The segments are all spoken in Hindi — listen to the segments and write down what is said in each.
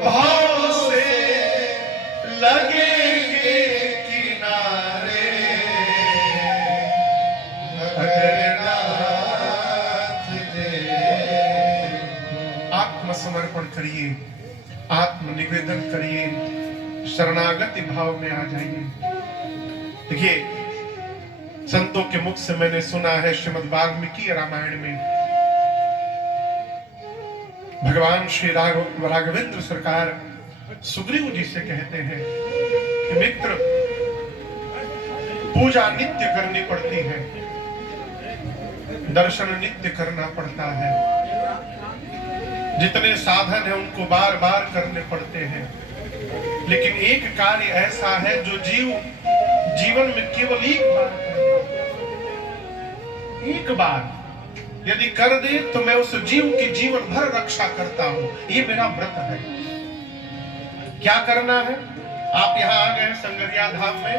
भाव से लगेंगे किनारे, अगर नाथ दे। आत्मसमर्पण करिए, आत्मनिवेदन करिए, शरणागति भाव में आ जाइए। देखिए, संतों के मुख से मैंने सुना है, श्रीमद् वाल्मीकि रामायण में भगवान श्री राघवेंद्र सरकार सुग्रीव जी से कहते हैं कि मित्र, पूजा नित्य करनी पड़ती है, दर्शन नित्य करना पड़ता है, जितने साधन है उनको बार बार करने पड़ते हैं, लेकिन एक कार्य ऐसा है जो जीवन में केवल एक बार यदि कर दे तो मैं उस जीव की जीवन भर रक्षा करता हूं। ये मेरा व्रत है। क्या करना है? आप यहाँ आ गए संगरिया धाम में,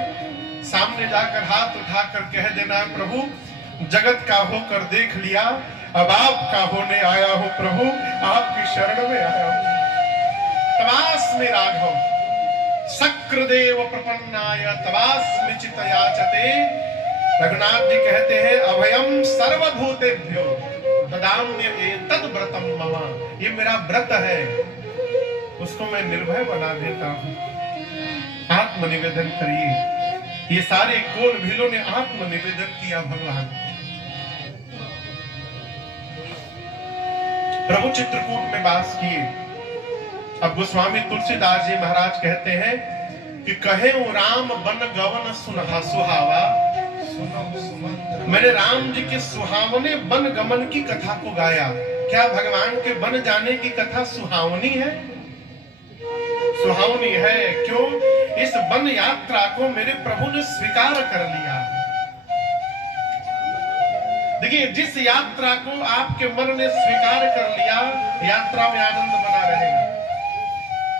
सामने जाकर हाथ उठाकर कह देना है, प्रभु जगत का होकर देख लिया, अब आपका होने आया हो प्रभु, आपकी शरण में आया हूं। तवास्मि राघव सक्रदेव प्रपन्नाय तवास्मि चित याचते। रघुनाथ जी कहते हैं, अभयम सर्वभूतेभ्यो ददाम्य एतद् व्रतम मम। ये मेरा व्रत है, उसको मैं निर्भय बना देता हूं। आत्मनिवेदन करिए। ये सारे कोल भीलों ने आत्मनिवेदन किया भगवान। प्रभु चित्रकूट में वास किए। अब गोस्वामी तुलसीदास जी महाराज कहते हैं कि कहे राम बन गवन सुनहा सुहावा। मैंने राम जी के सुहावने वन गमन की कथा को गाया। क्या भगवान के वन जाने की कथा सुहावनी है? सुहावनी है। क्यों? इस वन यात्रा को मेरे प्रभु ने स्वीकार कर लिया। देखिए, जिस यात्रा को आपके मन ने स्वीकार कर लिया, यात्रा में आनंद बना रहेगा,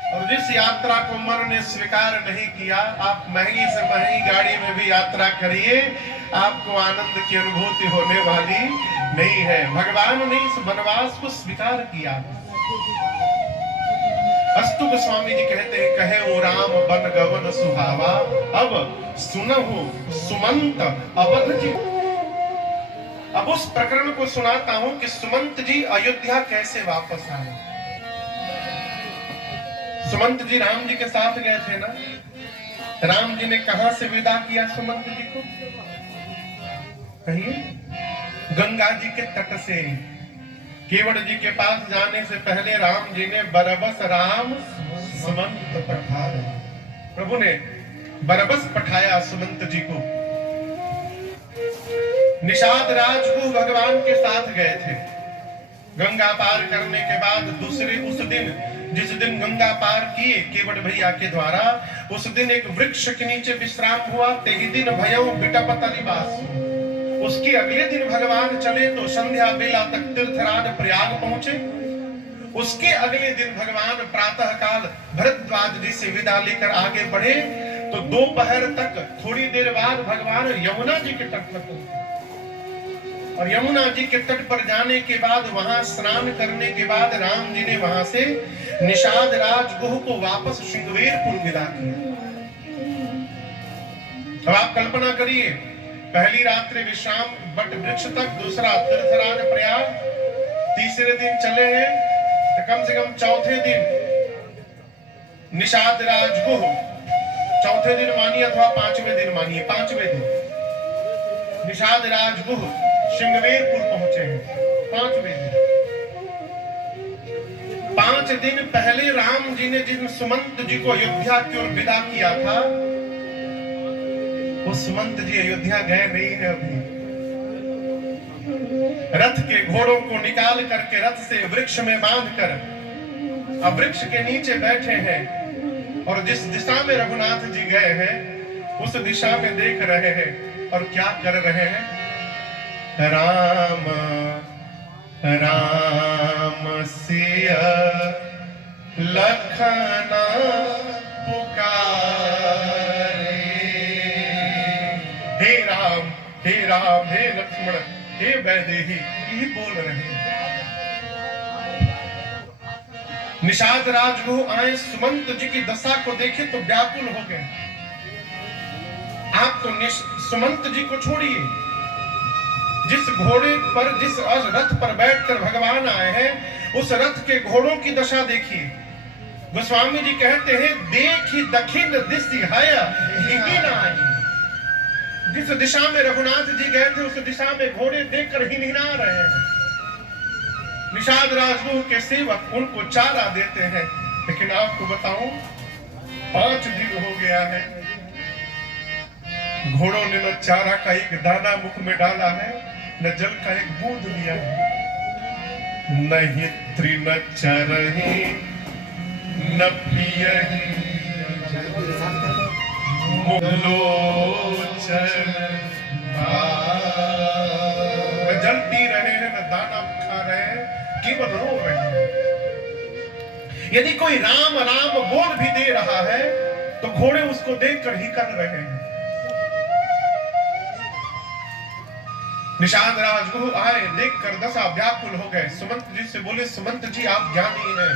और जिस यात्रा को मन ने स्वीकार नहीं किया, आप महंगी से महंगी गाड़ी में भी यात्रा करिए, आपको आनंद की अनुभूति होने वाली नहीं है। भगवान ने इस वनवास को स्वीकार किया। अस्तु गोस्वामी जी कहते हैं, कहे ओ राम बन गवन सुहावा, अब सुनहु सुमंत अवध जी। अब उस प्रकरण को सुनाता हूं कि सुमंत जी अयोध्या कैसे वापस आए। सुमंत जी राम जी के साथ गए थे ना। राम जी ने कहां से विदा किया सुमंत जी को? कहिए। गंगा जी के तट से। केवट जी के पास जाने से पहले राम जी ने बरबस राम सुमंत पठाया। प्रभु ने बरबस पठाया सुमंत जी को। निषाद राज को भगवान के साथ गए थे। गंगा पार करने के बाद दूसरे उस दिन, जिस दिन गंगा पार किए केवट भैया के द्वारा, उस दिन एक वृक्ष के नीचे विश्राम हुआ। तेहि दिन भयउ बिटप तलिबास। उसके अगले दिन भगवान चले तो संध्या बेला तक तीर्थराज प्रयाग पहुंचे। उसके अगले दिन भगवान प्रातः काल भरद्वाज जी से विदा लेकर आगे बढ़े तो दोपहर तक, थोड़ी देर बाद भगवान यमुना जी के तट पर पहुंचे। और यमुना जी के तट पर जाने के बाद, वहां स्नान करने के बाद राम जी ने वहां से निषाद राज गुह को वापस श्रृंगवेरपुर विदा किया। अब आप कल्पना करिए, पहली रात्रि विश्राम बट वृक्ष तक, दूसरा तीर्थराज प्रयाग, तीसरे दिन चले हैं तो कम से कम चौथे दिन निषाद राज गुह, चौथे दिन मानिए अथवा पांचवें दिन मानिए, पांचवें दिन निषाद राज गुह श्रृंगवेरपुर पहुंचे हैं। पांचवें दिन, 5 दिन पहले राम जी ने जिन सुमंत जी को अयोध्या की ओर विदा किया था, वो सुमंत जी अयोध्या गए नहीं है अभी। रथ के घोड़ों को निकाल करके रथ से वृक्ष में बांधकर अब वृक्ष के नीचे बैठे हैं, और जिस दिशा में रघुनाथ जी गए हैं उस दिशा में देख रहे हैं। और क्या कर रहे हैं? राम राम सिया लखना पुकारे। हे राम हे लक्ष्मण हे वैदेही, ये बोल रहे हैं। निषाद राजगुरु आए, सुमंत जी की दशा को देखे तो व्याकुल हो गए। आप तो सुमंत जी को छोड़िए, जिस घोड़े पर, जिस रथ पर बैठकर भगवान आए हैं, उस रथ के घोड़ों की दशा देखिए। गोस्वामी जी कहते हैं, देखी दक्षिण दिशा है, जिस दिशा में रघुनाथ जी गए थे उस दिशा में घोड़े देखकर ही निहरा रहे हैं। निषाद राजगुरु के सेवक उनको चारा देते हैं, लेकिन आपको बताऊं 5 दिन हो गया है, घोड़ों ने न चारा का एक दाना मुख में डाला है, न जल का एक बूंद लिया है। नहीं तृण चरहि न पियहि लोचन, न जल पी रहे हैं, न दाना खा रहे हैं, केवल रो रहे हैं। यदि कोई राम राम बोल भी दे रहा है तो घोड़े उसको देखकर ही कर रहे हैं। निषाद राजगुरु आए, देखकर दशा व्याकुल हो गए। सुमंत जी से बोले, सुमंत जी आप ज्ञानी हैं,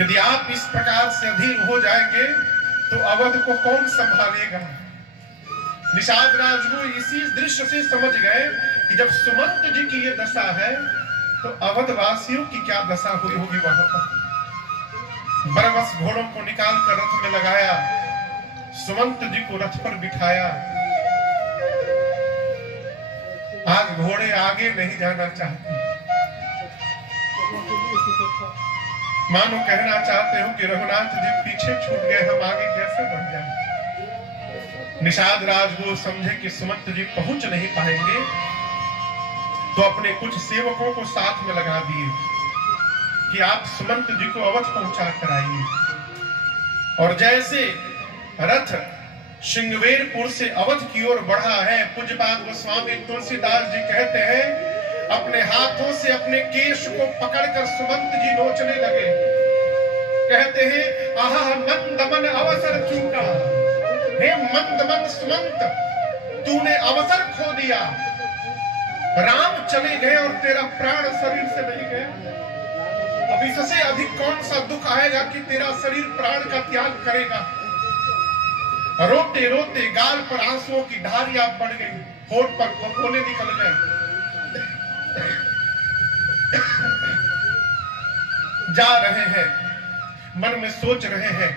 यदि आप इस प्रकार से अधीर हो जाएंगे तो अवध को कौन संभालेगा। निषाद राजगुरु इसी दृश्य से समझ गए कि जब सुमंत जी की ये दशा है तो अवध वासियों की क्या दशा हुई होगी। वहां पर बरबस घोड़ों को निकाल कर रथ में लगाया, सुमंत जी को रथ पर बिठाया। आज घोड़े आगे नहीं जाना चाहते, मानो कहना चाहते हो कि रघुनाथ जी पीछे छूट गए, हम आगे कैसे बढ़ जाए। निषाद राजगुरु समझे कि सुमंत जी पहुंच नहीं पाएंगे, तो अपने कुछ सेवकों को साथ में लगा दिए कि आप सुमंत जी को अवध पहुंचा कर आइए। और जैसे रथ श्रृंगवेरपुर से अवध की ओर बढ़ा है, पूज्यपाद गोस्वामी तुलसीदास जी कहते हैं, अपने हाथों से अपने केश को पकड़कर सुमंत जी नोचने लगे। कहते हैं, आहा मंदमन अवसर चूका, हे मंदमन सुमंत, तूने अवसर खो दिया। राम चले गए और तेरा प्राण शरीर से नहीं गया। अब इससे अधिक कौन सा दुख आएगा कि तेरा शरीर प्राण का त्याग करेगा। रोते रोते गाल पर आंसुओं की धारियां पड़ गई, होठ पर फफोले निकल गए। जा रहे हैं, मन में सोच रहे हैं,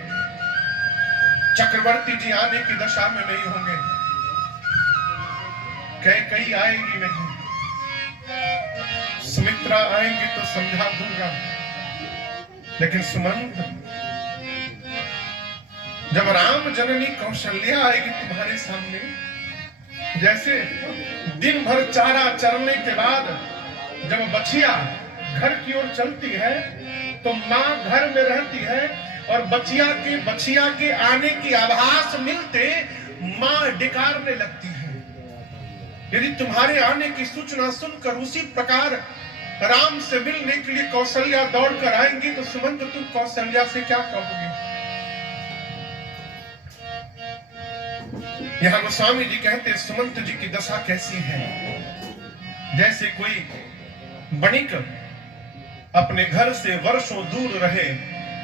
चक्रवर्ती जी आने की दशा में नहीं होंगे, कई आएंगी नहीं, सुमित्रा आएंगी तो समझा दूंगा, लेकिन सुमंत, जब राम जननी कौशल्या आएगी तुम्हारे सामने, जैसे दिन भर चारा चरने के बाद जब बछिया घर की ओर चलती है तो मां घर में रहती है और बछिया के आने की आभास मिलते मां डिकारने लगती है। यदि तुम्हारे आने की सूचना सुनकर उसी प्रकार राम से मिलने के लिए कौशल्या दौड़कर आएंगी तो सुमंत तुम कौशल्या से क्या कहोगे। यहां गोस्वामी जी कहते सुमंत जी की दशा कैसी है, जैसे कोई वणिक अपने घर से वर्षों दूर रहे,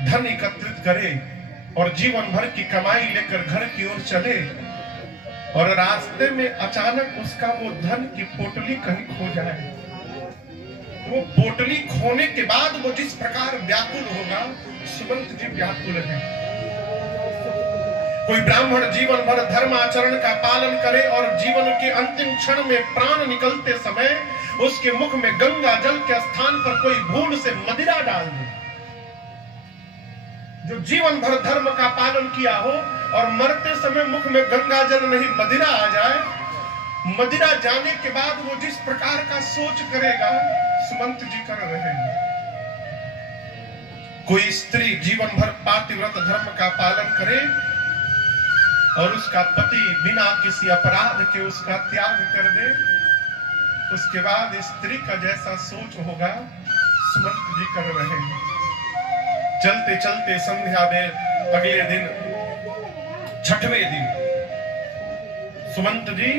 धन एकत्रित करे और जीवन भर की कमाई लेकर घर की ओर चले और रास्ते में अचानक उसका वो धन की पोटली कहीं खो जाए। वो पोटली खोने के बाद वो जिस प्रकार व्याकुल होगा, सुमंत जी व्याकुल है। कोई ब्राह्मण जीवन भर धर्म आचरण का पालन करे और जीवन के अंतिम क्षण में प्राण निकलते समय उसके मुख में गंगा जल के स्थान पर कोई भूल से मदिरा डाल दे। जो जीवन भर धर्म का पालन किया हो और मरते समय मुख में गंगा जल नहीं मदिरा आ जाए, मदिरा जाने के बाद वो जिस प्रकार का सोच करेगा, सुमंत जी कर रहे हैं। कोई स्त्री जीवन भर पातिव्रत धर्म का पालन करे और उसका पति बिना किसी अपराध के उसका त्याग कर दे, उसके बाद स्त्री का जैसा सोच होगा, सुमंत जी कर रहे हैं। चलते चलते संध्या में अगले दिन, छठवें दिन, सुमंत जी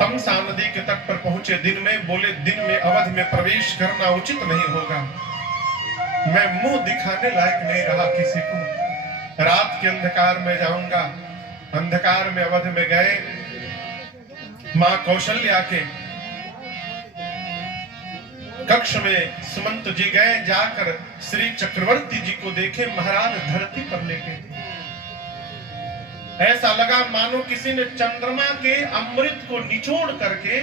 तमसा नदी के तट पर पहुंचे। दिन में बोले, दिन में अवध में प्रवेश करना उचित नहीं होगा। मैं मुंह दिखाने लायक नहीं रहा किसी को। रात के अंधकार में जाऊंगा। अंधकार में अवध में गए, मां कौशल्या के कक्ष में सुमंत जी गए। जाकर श्री चक्रवर्ती जी को देखे, महाराज धरती पर लेटे थे। ऐसा लगा मानो किसी ने चंद्रमा के अमृत को निचोड़ करके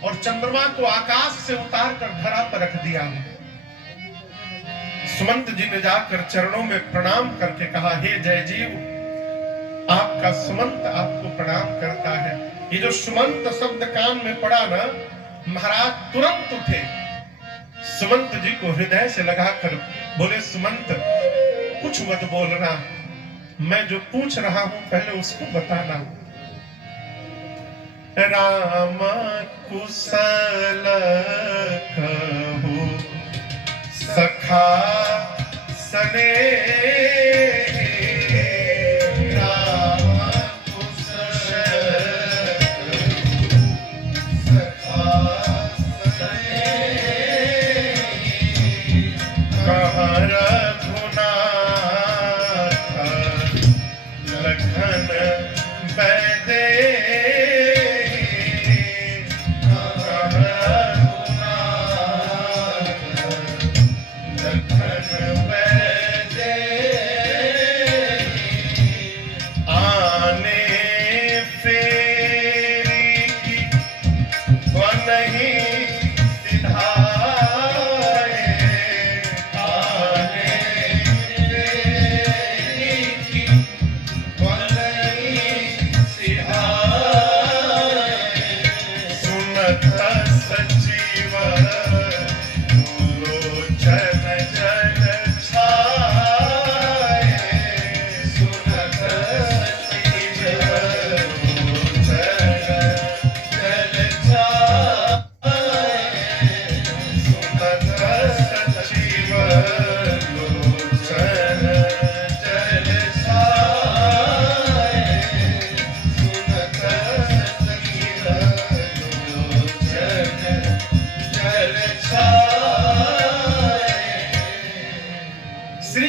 और चंद्रमा को आकाश से उतार कर धरा पर रख दिया। सुमंत जी ने जाकर चरणों में प्रणाम करके कहा, हे जय जीव, आपका सुमंत आपको प्रणाम करता है। ये जो सुमंत शब्द कान में पड़ा ना, महाराज तुरंत उठे, सुमंत जी को हृदय से लगाकर बोले, सुमंत कुछ मत बोलना, मैं जो पूछ रहा हूं पहले उसको बताना। राम कुशल कहु सखा सने, राम कुशल सखा सने, कहा रघुनाथ लखन बैदे,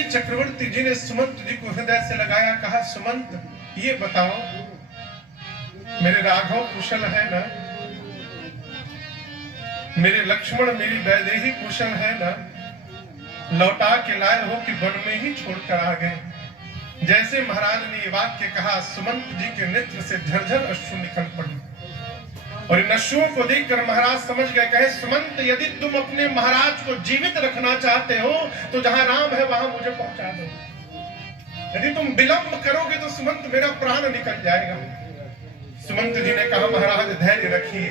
चक्रवर्ती जी ने सुमंत जी को हृदय से लगाया, कहा, सुमंत ये बताओ, मेरे राघव कुशल है ना? मेरे लक्ष्मण, मेरी वैदेही कुशल है ना? लौटा के लाए हो कि वन में ही छोड़कर आ गए? जैसे महाराज ने ये वाक्य कहा, सुमंत जी के नेत्र से झरझर अश्रु निकल पड़ी और इन अश्रुओं को देखकर महाराज समझ गए। कहे, सुमंत यदि तुम अपने महाराज को जीवित रखना चाहते हो तो जहां राम है वहां मुझे पहुंचा दो। यदि तुम विलंब करोगे तो सुमंत मेरा प्राण निकल जाएगा। सुमंत जी ने कहा, महाराज धैर्य रखिए,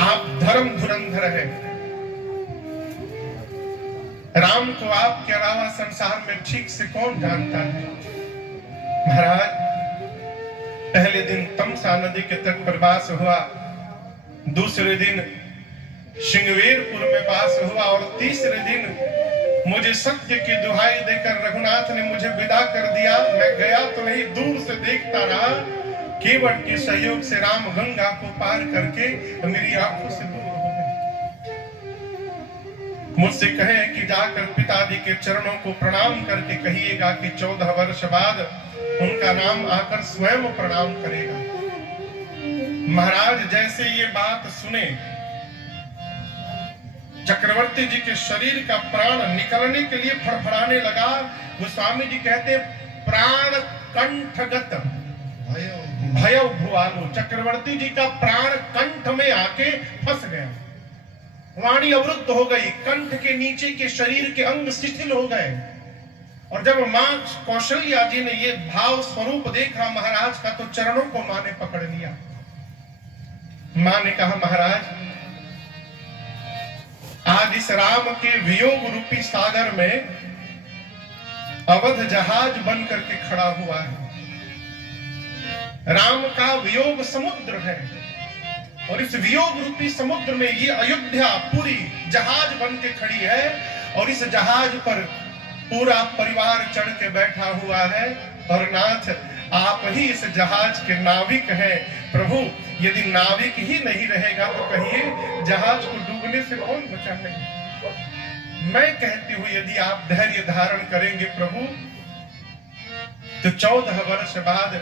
आप धर्म धुरंधर है। राम को आपके अलावा संसार में ठीक से कौन जानता है? महाराज, पहले दिन तमसा नदी के तट पर वास हुआ, दूसरे दिन श्रृंगवेरपुर में वास हुआ और तीसरे दिन मुझे सत्य की दुहाई देकर रघुनाथ ने मुझे विदा कर दिया। मैं गया तो नहीं, दूर से देखता रहा। केवट के सहयोग से राम गंगा को पार करके मेरी आंखों से दूर हो गए। मुझसे कहे कि जाकर पिताजी के चरणों को प्रणाम करके कहिएगा कि 14 वर्ष बाद उनका नाम आकर स्वयं प्रणाम करेगा। महाराज जैसे ये बात सुने, चक्रवर्ती जी के शरीर का प्राण निकलने के लिए फड़फड़ाने लगा। गोस्वामी जी कहते, प्राण कंठगत भयौ भुआलो। चक्रवर्ती जी का प्राण कंठ में आके फंस गया, वाणी अवरुद्ध हो गई, कंठ के नीचे के शरीर के अंग शिथिल हो गए। और जब मां कौशल्या जी ने ये भाव स्वरूप देखा महाराज का, तो चरणों को मां ने पकड़ लिया। मां ने कहा, महाराज आज इस राम के वियोग रूपी सागर में अवध जहाज बन करके खड़ा हुआ है। राम का वियोग समुद्र है और इस वियोग रूपी समुद्र में ये अयोध्या पूरी जहाज बन के खड़ी है और इस जहाज पर पूरा परिवार चढ़ के बैठा हुआ है। और नाथ, आप ही इस जहाज के नाविक हैं। प्रभु, यदि नाविक ही नहीं रहेगा तो कहिए जहाज को डूबने से कौन बचाएगा? मैं कहती हूँ यदि आप धैर्य धारण करेंगे प्रभु, तो 14 वर्ष बाद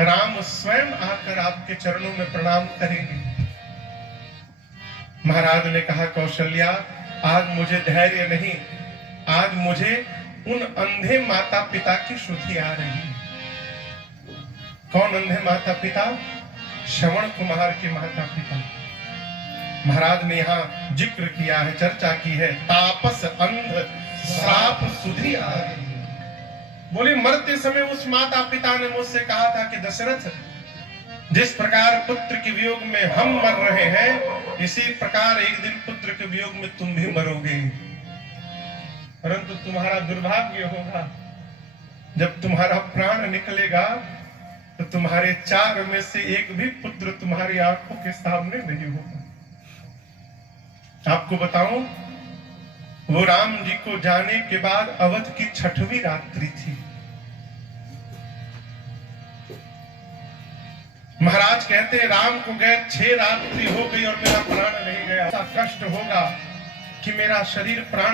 राम स्वयं आकर आपके चरणों में प्रणाम करेंगे। महाराज ने कहा, कौशल्या आज मुझे धैर्य नहीं, आज मुझे उन अंधे माता पिता की श्रुति आ रही है। कौन अंधे माता पिता? श्रवण कुमार के माता पिता। महाराज ने यहाँ जिक्र किया है, चर्चा की है, तापस अंध श्राप सुधि आ रही है। बोले मरते समय उस माता पिता ने मुझसे कहा था कि दशरथ, जिस प्रकार पुत्र के वियोग में हम मर रहे हैं, इसी प्रकार एक दिन पुत्र के वियोग में तुम भी मरोगे। परंतु तुम्हारा दुर्भाग्य होगा, जब तुम्हारा प्राण निकलेगा तो तुम्हारे 4 में से एक भी पुत्र तुम्हारी आंखों के सामने नहीं होगा। आपको बताऊं, वो राम जी को जाने के बाद अवध की 6वीं रात्रि थी। महाराज कहते हैं राम को गए 6 रात्रि हो गई और मेरा प्राण नहीं गया। ऐसा कष्ट होगा कि मेरा शरीर प्राण,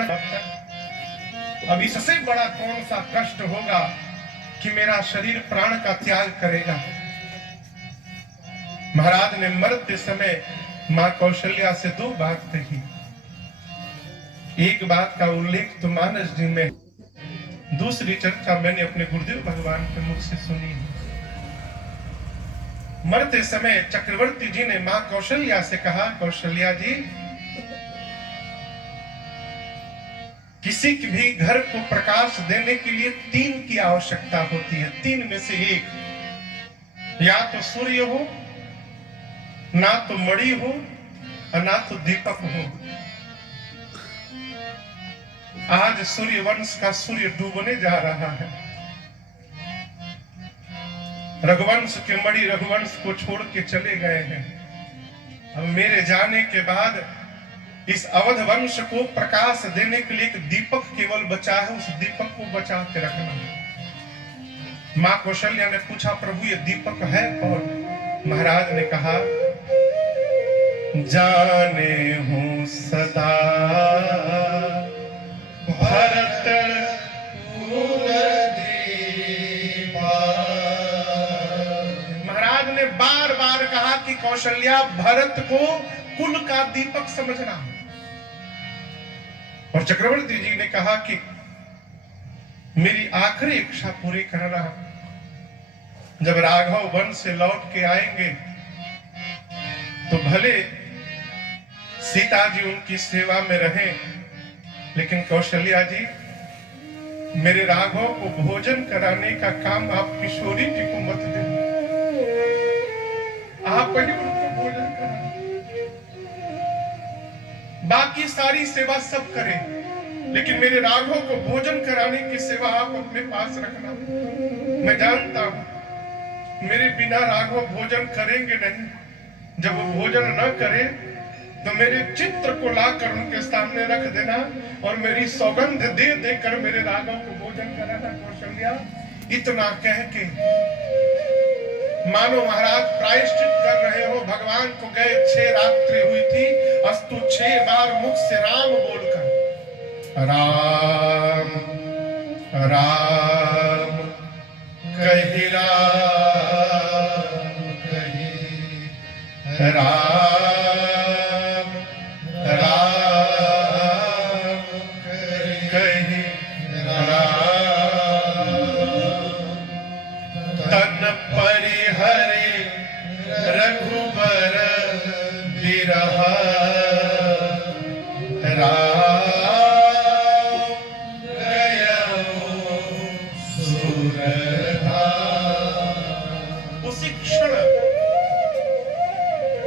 अब इससे बड़ा कौन सा कष्ट होगा कि मेरा शरीर प्राण का त्याग करेगा। महाराज ने मरते समय मां कौशल्या से 2 बात कही। एक बात का उल्लेख तो मानस जी में, दूसरी चर्चा मैंने अपने गुरुदेव भगवान के मुख से सुनी है। मरते समय चक्रवर्ती जी ने मां कौशल्या से कहा, कौशल्या जी, किसी भी घर को प्रकाश देने के लिए 3 की आवश्यकता होती है। 3 में से 1, या तो सूर्य हो, ना तो मणि हो, और ना तो दीपक हो। आज सूर्य वंश का सूर्य डूबने जा रहा है। रघुवंश के मणि रघुवंश को छोड़ के चले गए हैं। अब मेरे जाने के बाद इस अवध वंश को प्रकाश देने के लिए एक दीपक केवल बचा है, उस दीपक को बचा के रखना। मां कौशल्या ने पूछा, प्रभु ये दीपक है कौन? महाराज ने कहा, जाने हूं सदा भरत कुल दीपा। महाराज ने बार बार कहा कि कौशल्या, भरत को कुल का दीपक समझना। और चक्रवर्ती जी ने कहा कि मेरी आखिरी इच्छा पूरी करना। जब राघव वन से लौट के आएंगे तो भले सीता जी उनकी सेवा में रहे, लेकिन कौशल्या जी, मेरे राघव को भोजन कराने का काम आप किशोरी जी को मत देना। आप ही उनको भोजन कराना, बाकी सारी सेवा सब करें, लेकिन मेरे राघव को भोजन कराने की सेवा आप अपने पास रखना। मैं जानता हूं मेरे बिना राघव भोजन करेंगे नहीं। जब वो भोजन न करे तो मेरे चित्र को लाकर उनके सामने रख देना और मेरी सौगंध दे देकर मेरे राघव को भोजन कराना। कौशल्या, इतना कह के मानो महाराज प्रायश्चित कर रहे हो। भगवान को गए 6 रात्रि हुई थी, अस्तु 6 बार मुख से राम बोलकर, राम राम कहि राम कहि, राम राम कहि राम, तन परिहरे रघुबर बिरहा,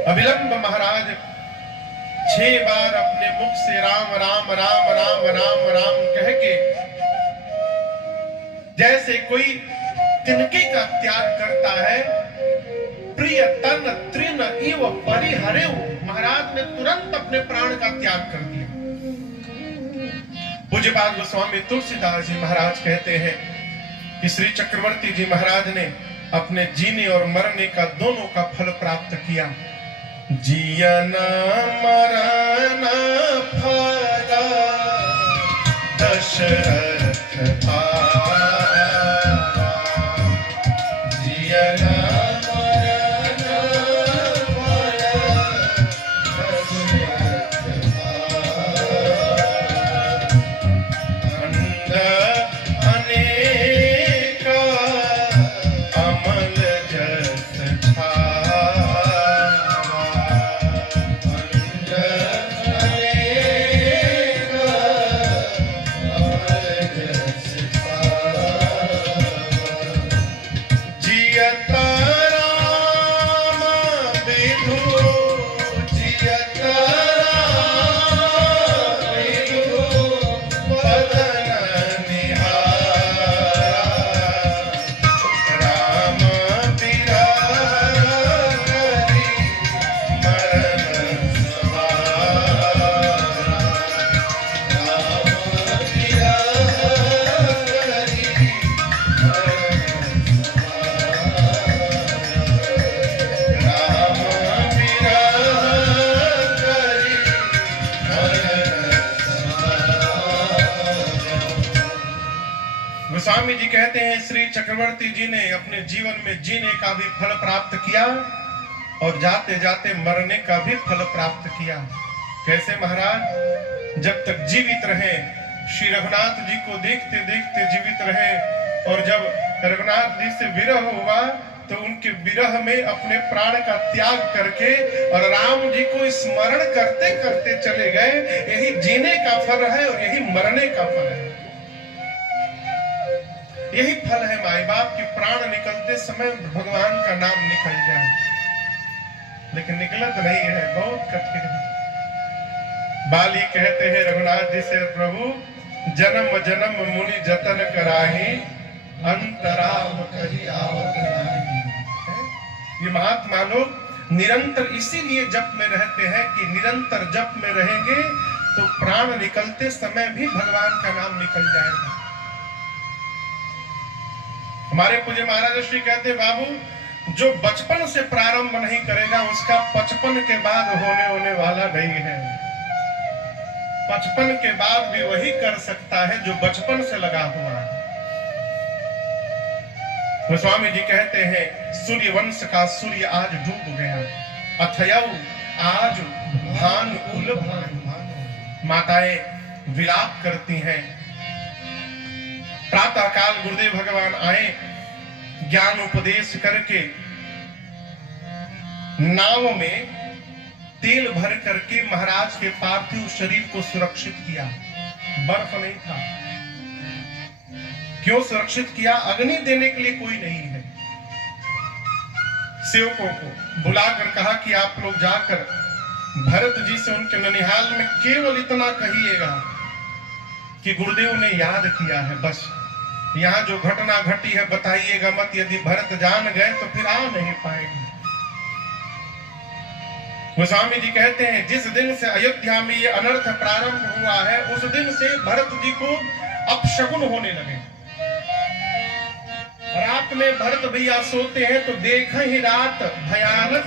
अविलंब महाराज 6 बार अपने मुख से राम राम राम राम राम राम कह के जैसे कोई तिनके का त्याग करता है, प्रिय तन तृण इव परिहरेउ, महाराज ने तुरंत अपने प्राण का त्याग कर दिया। पूज्यपाद गोस्वामी तुलसीदास जी महाराज कहते हैं कि श्री चक्रवर्ती जी महाराज ने अपने जीने और मरने का दोनों का फल प्राप्त किया। जियना मरना फला दशरथ पावा, जियन मरण फल दशरथ पावा। अंध अनेक अमल जस छावा, अंध अनेक अमल जस छावा। जियत राम विधु, जियत राम विधु बदन निहारा, राम बिरारी मरण सवारा, राम बिरारी मरण सवारा, राम बिरारी मरण सवारा। गोस्वामी जी कहते हैं श्री चक्रवर्ती जी ने अपने जीवन में जीने का भी फल प्राप्त किया और जाते जाते मरने का भी फल प्राप्त किया। कैसे महाराज? जब तक जीवित रहे श्री रघुनाथ जी को देखते देखते जीवित रहे, और जब रघुनाथ जी से विरह हुआ तो उनके विरह में अपने प्राण का त्याग करके और राम जी को स्मरण करते करते चले गए। यही जीने का फल है और यही मरने का फल है। यही फल है माई बाप की प्राण निकलते समय भगवान का नाम निकल जाए, लेकिन निकलत नहीं है, बहुत कठिन है। बाली कहते हैं रघुनाथ जी से, प्रभु जन्म जन्म मुनि जतन कराही, अंतराम कही आवत नाही। ये महात्मा लोग निरंतर इसीलिए जप में रहते हैं कि निरंतर जप में रहेंगे तो प्राण निकलते समय भी भगवान का नाम निकल जाएगा। हमारे पूज्य महाराज श्री कहते हैं, बाबू जो बचपन से प्रारंभ नहीं करेगा उसका 55 के बाद होने वाला नहीं है। 55 के बाद भी वही कर सकता है जो बचपन से लगा हुआ है। गोस्वामी जी कहते हैं, सूर्य वंश का सूर्य आज डूब गया, अथयऊ आज भान कुल भान। माताएं विलाप करती हैं। प्रातः काल गुरुदेव भगवान आए, ज्ञान उपदेश करके नाव में तेल भर करके महाराज के पार्थिव शरीर को सुरक्षित किया। बर्फ नहीं था। क्यों सुरक्षित किया? अग्नि देने के लिए कोई नहीं है। सेवकों को बुलाकर कहा कि आप लोग जाकर भरत जी से उनके ननिहाल में केवल इतना कहिएगा कि गुरुदेव ने याद किया है, बस यहाँ जो घटना घटी है बताइएगा मत। यदि भरत जान गए तो फिर आ नहीं पाएंगे। गोस्वामी जी कहते हैं, जिस दिन से अयोध्या में ये अनर्थ प्रारंभ हुआ है उस दिन से भरत जी को अपशकुन होने लगे। रात में भरत भैया सोते हैं तो देखा ही रात भयानक